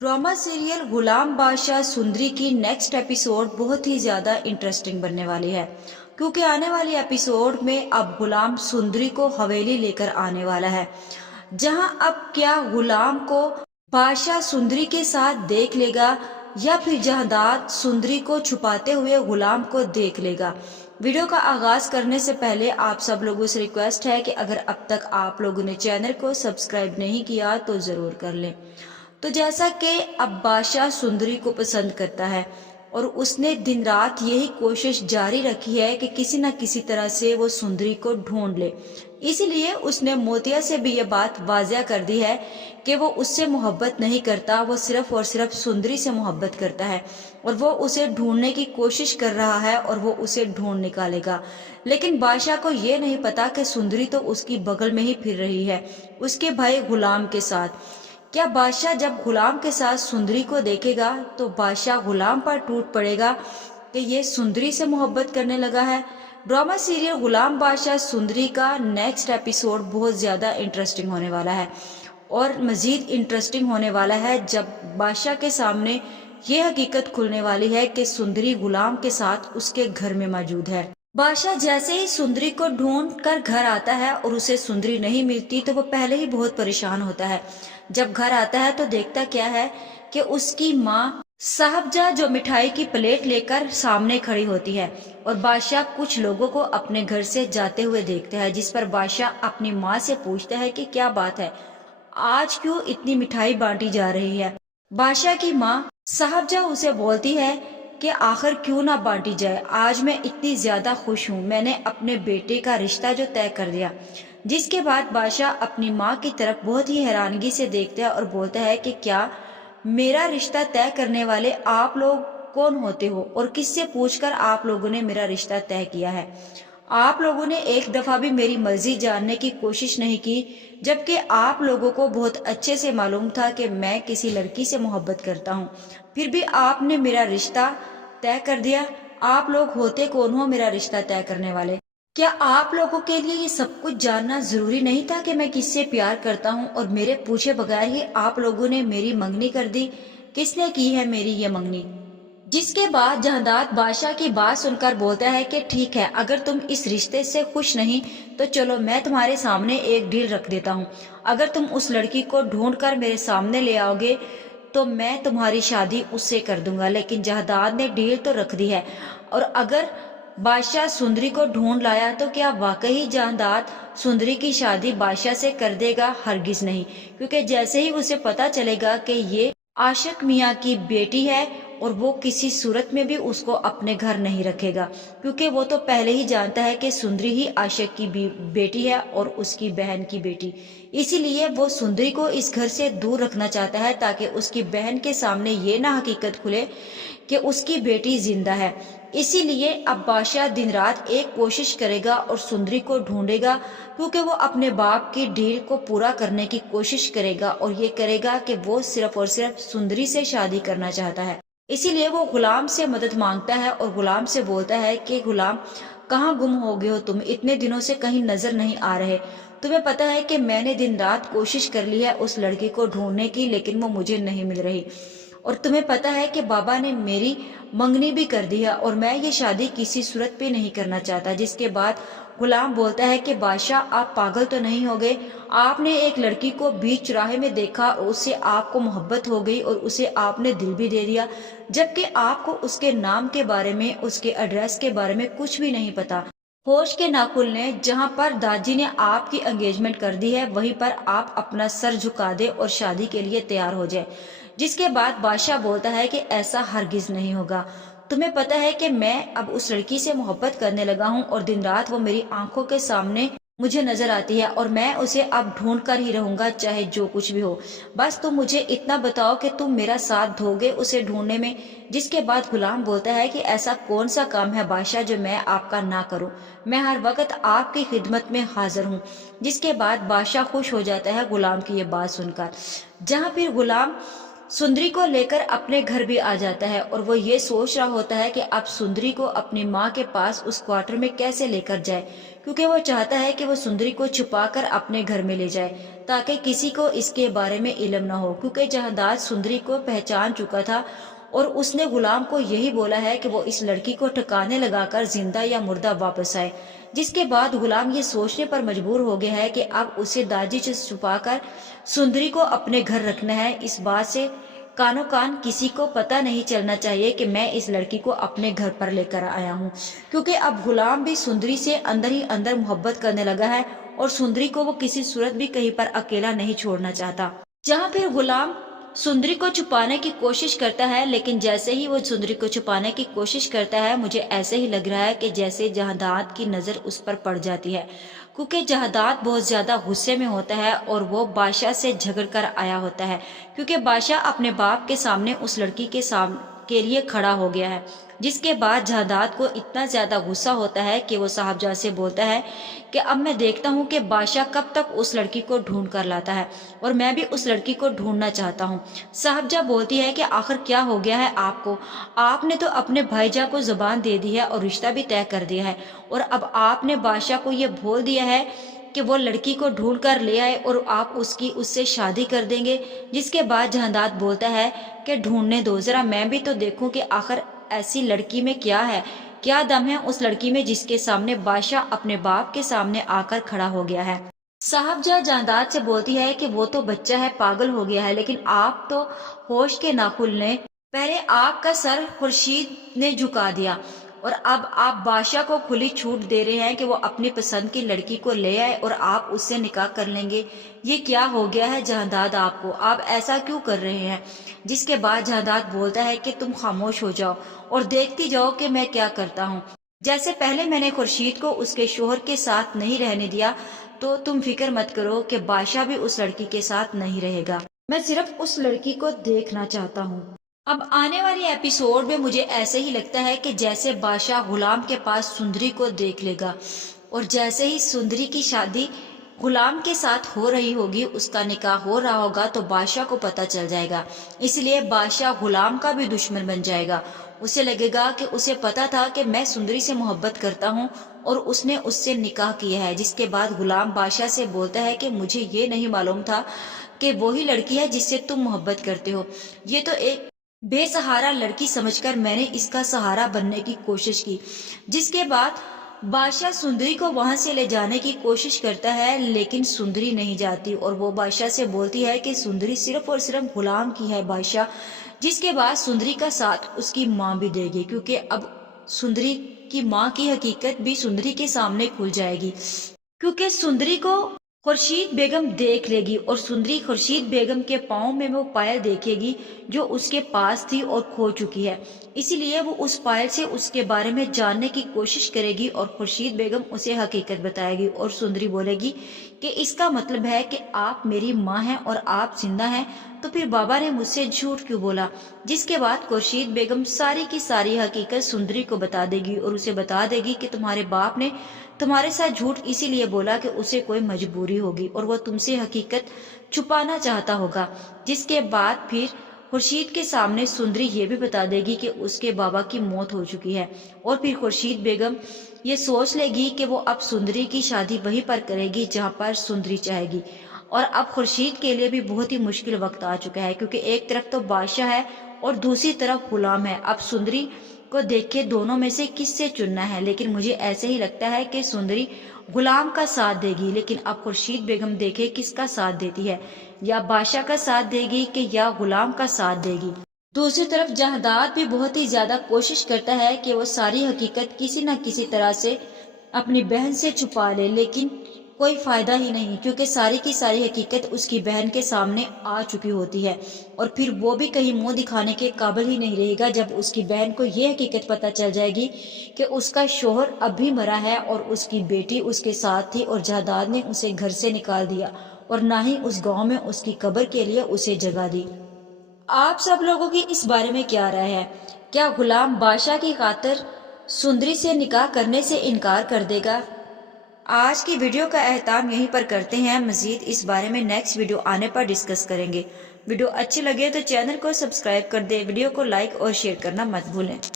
Drama serial गुलाम बादशाह सुंदरी की next episode बहुत ही ज्यादा इंटरेस्टिंग बनने वाली है, क्योंकि आने वाली एपिसोड में अब गुलाम सुंदरी को हवेली लेकर आने वाला है, जहां अब क्या गुलाम को बादशाह सुंदरी के साथ देख लेगा या फिर जहादाद सुंदरी को छुपाते हुए गुलाम को देख लेगा। वीडियो का आगाज करने से पहले आप सब लोगों से रिक्वेस्ट है कि अगर अब तक आप लोगों ने चैनल को सब्सक्राइब नहीं किया तो जरूर कर लें। तो जैसा कि अब बादशाह सुंदरी को पसंद करता है और उसने दिन रात यही कोशिश जारी रखी है कि किसी न किसी तरह से वो सुंदरी को ढूंढ ले, इसीलिए उसने मोतिया से भी ये बात वाजिया कर दी है कि वो उससे मोहब्बत नहीं करता, वो सिर्फ और सिर्फ सुंदरी से मोहब्बत करता है और वो उसे ढूंढने की कोशिश कर रहा है और वो उसे ढूंढ निकालेगा। लेकिन बादशाह को ये नहीं पता कि सुंदरी तो उसकी बगल में ही फिर रही है, उसके भाई गुलाम के साथ। क्या बादशाह जब गुलाम के साथ सुंदरी को देखेगा तो बादशाह गुलाम पर टूट पड़ेगा कि ये सुंदरी से मोहब्बत करने लगा है। ड्रामा सीरियल गुलाम बादशाह सुंदरी का नेक्स्ट एपिसोड बहुत ज्यादा इंटरेस्टिंग होने वाला है और मजीद इंटरेस्टिंग होने वाला है जब बादशाह के सामने ये हकीकत खुलने वाली है कि सुंदरी गुलाम के साथ उसके घर में मौजूद है। बादशाह जैसे ही सुंदरी को ढूंढ कर घर आता है और उसे सुंदरी नहीं मिलती तो वो पहले ही बहुत परेशान होता है। जब घर आता है तो देखता क्या है कि उसकी माँ साहबजा जो मिठाई की प्लेट लेकर सामने खड़ी होती है और बादशाह कुछ लोगों को अपने घर से जाते हुए देखता है, जिस पर बादशाह अपनी माँ से पूछता है कि क्या बात है, आज क्यों इतनी मिठाई बांटी जा रही है। बादशाह की माँ साहबजा उसे बोलती है कि आखिर क्यों ना बांटी जाए, आज मैं इतनी ज्यादा खुश हूँ, मैंने अपने बेटे का रिश्ता जो तय कर दिया। जिसके बाद बादशाह अपनी माँ की तरफ बहुत ही हैरानगी से देखता है और बोलता है कि क्या मेरा रिश्ता तय करने वाले आप लोग कौन होते हो और किससे पूछकर आप लोगों ने मेरा रिश्ता तय किया है। आप लोगों ने एक दफा भी मेरी मर्जी जानने की कोशिश नहीं की, जबकि आप लोगों को बहुत अच्छे से मालूम था कि मैं किसी लड़की से मोहब्बत करता हूँ, फिर भी आपने मेरा रिश्ता तय कर दिया। आप लोग होते कौन हो मेरा रिश्ता तय करने वाले? क्या आप लोगों के लिए ये सब कुछ जानना जरूरी नहीं था कि मैं किससे प्यार करता हूँ और मेरे पूछे बगैर ही आप लोगों ने मेरी मंगनी कर दी? किसने की है मेरी ये मंगनी? जिसके बाद जहादाद बादशाह की बात सुनकर बोलता है कि ठीक है, अगर तुम इस रिश्ते से खुश नहीं तो चलो मैं तुम्हारे सामने एक डील रख देता हूँ। अगर तुम उस लड़की को ढूंढ कर मेरे सामने ले आओगे तो मैं तुम्हारी शादी उससे कर दूंगा। लेकिन जहादाद ने डील तो रख दी है और अगर बादशाह सुंदरी को ढूंढ लाया तो क्या वाकई जहादाद सुंदरी की शादी बादशाह से कर देगा? हरगिज नहीं, क्योंकि जैसे ही उसे पता चलेगा कि ये आशिक मियाँ की बेटी है और वो किसी सूरत में भी उसको अपने घर नहीं रखेगा, क्योंकि वो तो पहले ही जानता है कि सुंदरी ही आशिक की बेटी है और उसकी बहन की बेटी। इसीलिए वो सुंदरी को इस घर से दूर रखना चाहता है ताकि उसकी बहन के सामने ये ना हकीकत खुले कि उसकी बेटी जिंदा है। इसीलिए अब बादशाह दिन रात एक कोशिश करेगा और सुंदरी को ढूंढेगा, क्योंकि वो अपने बाप की डील को पूरा करने की कोशिश करेगा और ये करेगा कि वो सिर्फ और सिर्फ सुंदरी से शादी करना चाहता है। इसीलिए वो गुलाम से मदद मांगता है और गुलाम से बोलता है कि गुलाम, कहाँ गुम हो गए हो तुम? इतने दिनों से कहीं नजर नहीं आ रहे। तुम्हें पता है कि मैंने दिन रात कोशिश कर ली है उस लड़की को ढूंढने की, लेकिन वो मुझे नहीं मिल रही। और तुम्हें पता है कि बाबा ने मेरी मंगनी भी कर दी है और मैं ये शादी किसी सूरत पे नहीं करना चाहता। जिसके बाद गुलाम बोलता है कि बादशाह, आप पागल तो नहीं हो गए? आपने एक लड़की को बीच राह में देखा और उससे आपको मोहब्बत हो गई और उसे आपने दिल भी दे दिया, जबकि आपको उसके नाम के बारे में, उसके एड्रेस के बारे में कुछ भी नहीं पता। होश के ना खुलने, जहाँ पर दादी ने आपकी एंगेजमेंट कर दी है वहीं पर आप अपना सर झुका दे और शादी के लिए तैयार हो जाए। जिसके बाद बादशाह बोलता है कि ऐसा हरगिज नहीं होगा। तुम्हें पता है कि मैं अब उस लड़की से मोहब्बत करने लगा हूँ और दिन रात वो मेरी आंखों के सामने मुझे नजर आती है और मैं उसे अब ढूंढ कर ही रहूंगा, चाहे जो कुछ भी हो। बस तुम मुझे इतना बताओ कि तुम मेरा साथ दोगे उसे ढूंढने में। जिसके बाद गुलाम बोलता है कि ऐसा कौन सा काम है बादशाह जो मैं आपका ना करूं, मैं हर वक्त आपकी खिदमत में हाजिर हूँ। जिसके बाद बादशाह खुश हो जाता है गुलाम की ये बात सुनकर। जहाँ फिर गुलाम सुंदरी को लेकर अपने घर भी आ जाता है और वो ये सोच रहा होता है कि अब सुंदरी को अपनी माँ के पास उस क्वार्टर में कैसे लेकर जाए, क्योंकि वो चाहता है कि वो सुंदरी को छुपाकर अपने घर में ले जाए ताकि किसी को इसके बारे में इल्म ना हो, क्योंकि जहादाद सुंदरी को पहचान चुका था और उसने गुलाम को यही बोला है कि वो इस लड़की को ठिकाने लगाकर जिंदा या मुर्दा वापस आए। जिसके बाद गुलाम ये सोचने पर मजबूर हो गया है कि अब उसे दादी से छुपाकर सुंदरी को अपने घर रखना है। इस बात से कानो कान किसी को पता नहीं चलना चाहिए कि मैं इस लड़की को अपने घर पर लेकर आया हूँ, क्योंकि अब गुलाम भी सुंदरी से अंदर ही अंदर मोहब्बत करने लगा है और सुंदरी को वो किसी सूरत भी कहीं पर अकेला नहीं छोड़ना चाहता। जहाँ फिर गुलाम सुंदरी को छुपाने की कोशिश करता है, लेकिन जैसे ही वो सुंदरी को छुपाने की कोशिश करता है मुझे ऐसे ही लग रहा है कि जैसे जहादात की नजर उस पर पड़ जाती है, क्योंकि जहादात बहुत ज्यादा गुस्से में होता है और वो बादशाह से झगड़ कर आया होता है, क्योंकि बादशाह अपने बाप के सामने उस लड़की के लिए खड़ा हो गया है। जिसके बाद जहादात को इतना ज्यादा गुस्सा होता है कि वो साहबजाद से बोलता है कि अब मैं देखता हूँ कि बादशाह कब तक उस लड़की को ढूंढ कर लाता है और मैं भी उस लड़की को ढूंढना चाहता हूँ। साहबजा बोलती है कि आखिर क्या हो गया है आपको, आपने तो अपने भाईजा को जुबान दे दी है और रिश्ता भी तय कर दिया है और अब आपने बादशाह को ये बोल दिया है कि वो लड़की को ढूंढ कर ले आए और आप उससे शादी कर देंगे। जिसके बाद जहादात बोलता है कि ढूंढने दो, जरा मैं भी तो देखूं कि आखिर ऐसी लड़की में क्या है, क्या दम है उस लड़की में जिसके सामने बादशाह अपने बाप के सामने आकर खड़ा हो गया है। साहबजा जहादात से बोलती है कि वो तो बच्चा है, पागल हो गया है, लेकिन आप तो होश के ना खुलने पहले आपका सर खुर्शीद ने झुका दिया और अब आप बादशाह को खुली छूट दे रहे हैं कि वो अपनी पसंद की लड़की को ले आए और आप उससे निकाह कर लेंगे। ये क्या हो गया है जहादात, आपको आप ऐसा क्यों कर रहे हैं। जिसके बाद जहादात बोलता है कि तुम खामोश हो जाओ और देखती जाओ कि मैं क्या करता हूँ। जैसे पहले मैंने खुर्शीद को उसके शोहर के साथ नहीं रहने दिया, तो तुम फिक्र मत करो कि बादशाह भी उस लड़की के साथ नहीं रहेगा। मैं सिर्फ उस लड़की को देखना चाहता हूँ। अब आने वाले एपिसोड में मुझे ऐसे ही लगता है कि जैसे बादशाह गुलाम के पास सुंदरी को देख लेगा और जैसे ही सुंदरी की शादी गुलाम के साथ हो रही होगी, उसका निकाह हो रहा होगा, तो बादशाह को पता चल जाएगा। इसलिए बादशाह गुलाम का भी दुश्मन बन जाएगा। उसे लगेगा कि उसे पता था कि मैं सुंदरी से मोहब्बत करता हूँ और उसने उससे निकाह किया है। जिसके बाद गुलाम बादशाह से बोलता है कि मुझे ये नहीं मालूम था कि वही लड़की है जिससे तुम मोहब्बत करते हो। ये तो एक बेसहारा लड़की समझकर मैंने इसका सहारा बनने की कोशिश की। जिसके बाद बादशाह सुंदरी को वहां से ले जाने की कोशिश करता है, लेकिन सुंदरी नहीं जाती और वो बादशाह से बोलती है कि सुंदरी सिर्फ और सिर्फ गुलाम की है बादशाह। जिसके बाद सुंदरी का साथ उसकी माँ भी देगी, क्योंकि अब सुंदरी की माँ की हकीकत भी सुंदरी के सामने खुल जाएगी, क्योंकि सुंदरी को खुर्शीद बेगम देख लेगी और सुंदरी खुर्शीद बेगम के पाँव में वो पायल देखेगी जो उसके पास थी और खो चुकी है। इसीलिए वो उस पायल से उसके बारे में जानने की कोशिश करेगी और खुर्शीद बेगम उसे हकीकत बताएगी और सुंदरी बोलेगी कि इसका मतलब है कि आप मेरी माँ हैं और आप जिंदा हैं, तो फिर बाबा ने मुझसे झूठ क्यों बोला। जिसके बाद खुर्शीद बेगम सारी की सारी हकीकत सुंदरी को बता देगी और उसे बता देगी कि तुम्हारे बाप ने तुम्हारे साथ झूठ इसीलिए बोला कि उसे कोई मजबूरी होगी और वो तुमसे हकीकत छुपाना चाहता होगा। जिसके बाद फिर खुर्शीद के सामने सुंदरी ये भी बता देगी कि उसके बाबा की मौत हो चुकी है और फिर खुर्शीद बेगम ये सोच लेगी कि वो अब सुंदरी की शादी वहीं पर करेगी जहाँ पर सुंदरी चाहेगी। और अब खुर्शीद के लिए भी बहुत ही मुश्किल वक्त आ चुका है, क्योंकि एक तरफ तो बादशाह है और दूसरी तरफ गुलाम है। अब सुंदरी को देख के दोनों में से किससे चुनना है, लेकिन मुझे ऐसे ही लगता है कि सुंदरी गुलाम का साथ देगी। लेकिन अब खुर्शीद बेगम देखे किसका साथ देती है, या बादशाह का साथ देगी कि या गुलाम का साथ देगी। दूसरी तरफ जहादात भी बहुत ही ज्यादा कोशिश करता है कि वो सारी हकीकत किसी न किसी तरह से अपनी बहन से छुपा ले, लेकिन कोई फायदा ही नहीं, क्योंकि सारी की सारी हकीकत उसकी बहन के सामने आ चुकी होती है और फिर वो भी कहीं मुंह दिखाने के काबिल ही नहीं रहेगा जब उसकी बहन को ये हकीकत पता चल जाएगी कि उसका शोहर अब भी मरा है और उसकी बेटी उसके साथ थी और जहादात ने उसे घर से निकाल दिया और ना ही उस गांव में उसकी कब्र के लिए उसे जगह दी। आप सब लोगों की इस बारे में क्या राय है? क्या गुलाम बादशाह की खातिर सुंदरी से निकाह करने से इनकार कर देगा? आज की वीडियो का एहताम यहीं पर करते हैं। मजीद इस बारे में नेक्स्ट वीडियो आने पर डिस्कस करेंगे। ویڈیو اچھی لگے تو چینل کو سبسکرائب کر دیں، ویڈیو کو لائک اور شیئر کرنا مت بھولیں۔